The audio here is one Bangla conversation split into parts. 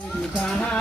Baba,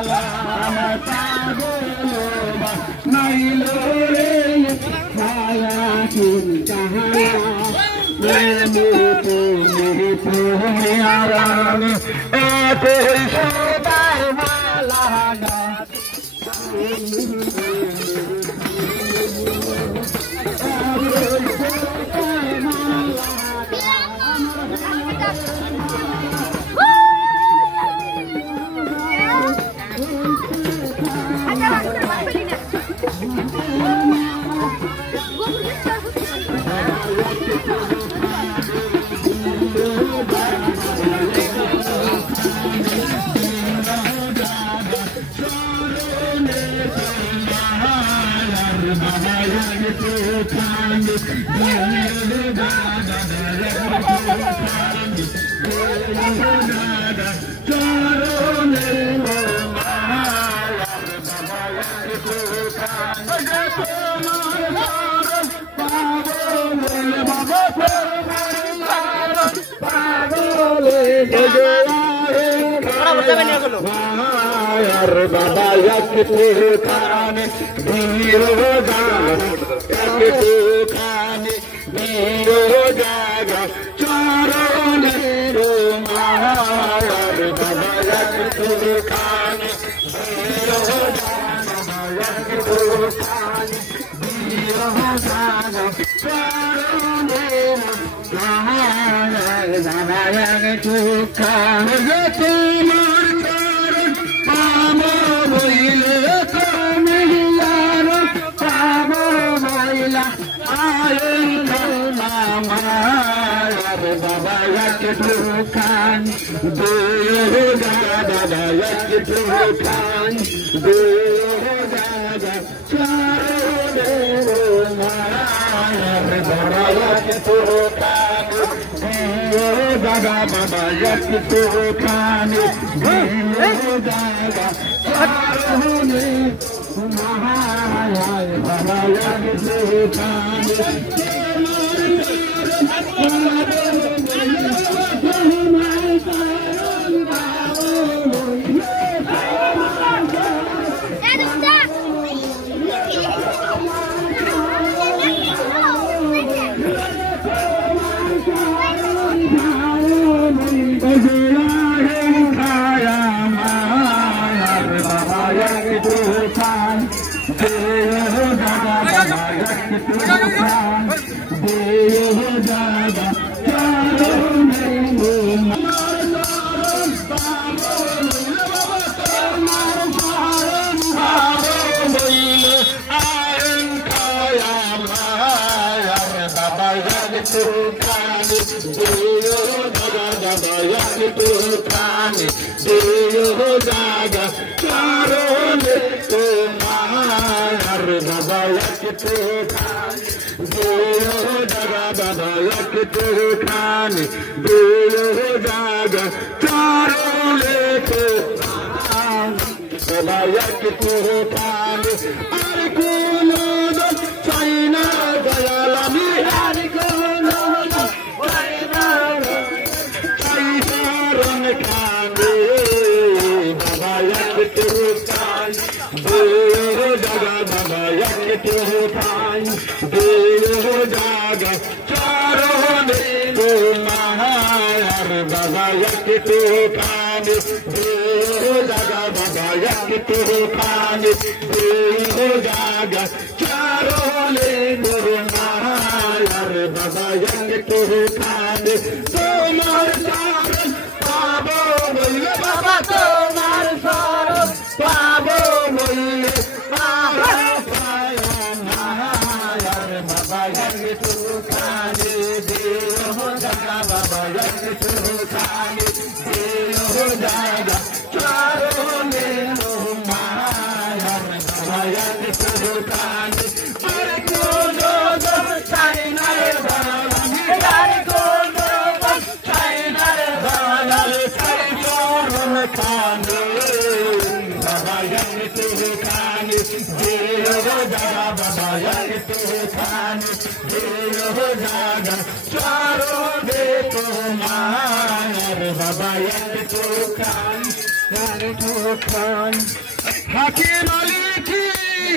হাকিম আলী কি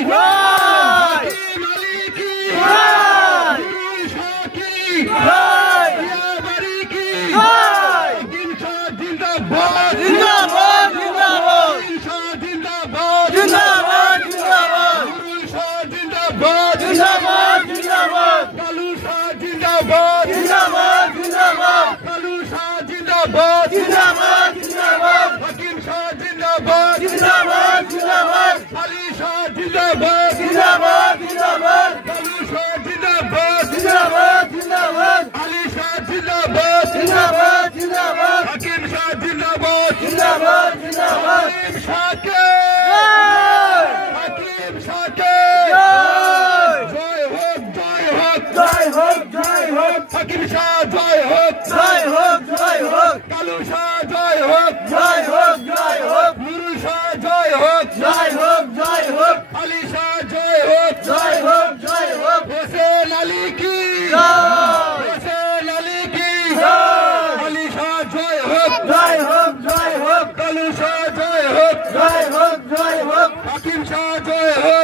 হাকিম আলী কি শাকি বাড়ি কি হাকিম শাহ জিন্দাবাদ জিন্দাবাদ জিন্দাবাদ শাহ জিন্দাবাদ জিন্দাবাদ জিন্দাবাদ শাহ জিন্দাবাদ জিন্দাবাদ জিন্দাবাদ কালু শাহ জিন্দাবাদ জিন্দাবাদ জিন্দাবাদ কালু শাহ জিন্দাবাদ জিন্দাবাদ জিন্দাবাদ হাকিম শাহ জিন্দাবাদ জিন্দাবাদ জিন্দাবাদ আলী শাহ জিন্দাবাদ জিন্দাবাদ জিন্দাবাদ কালু শাহ জিন্দাবাদ জিন্দাবাদ জিন্দাবাদ আলী শাহ জিন্দাবাদ জিন্দাবাদ জিন্দাবাদ হাকিম শাহ জিন্দাবাদ জিন্দাবাদ জিন্দাবাদ হাকিম শাহকে হাকিম শাহকে জয় হোক জয় হোক জয় হোক জয় হোক হাকিম শাহ জয় হোক জয় হোক জয় হোক কালু শাহ জয় হোক জয় হোক জয় হোক নুরুল শাহ জয় হোক জয় হোক জয় হোক আলী শাহ জয় হোক জয় হোক জয় হোক হোসেন আলী কি হোসেন আলী কি আলী শাহ জয় হোক জয় হোক জয় হোক কালু শাহ জয় হোক জয় হোক জয় হোক হাকিম শাহ জয় হোক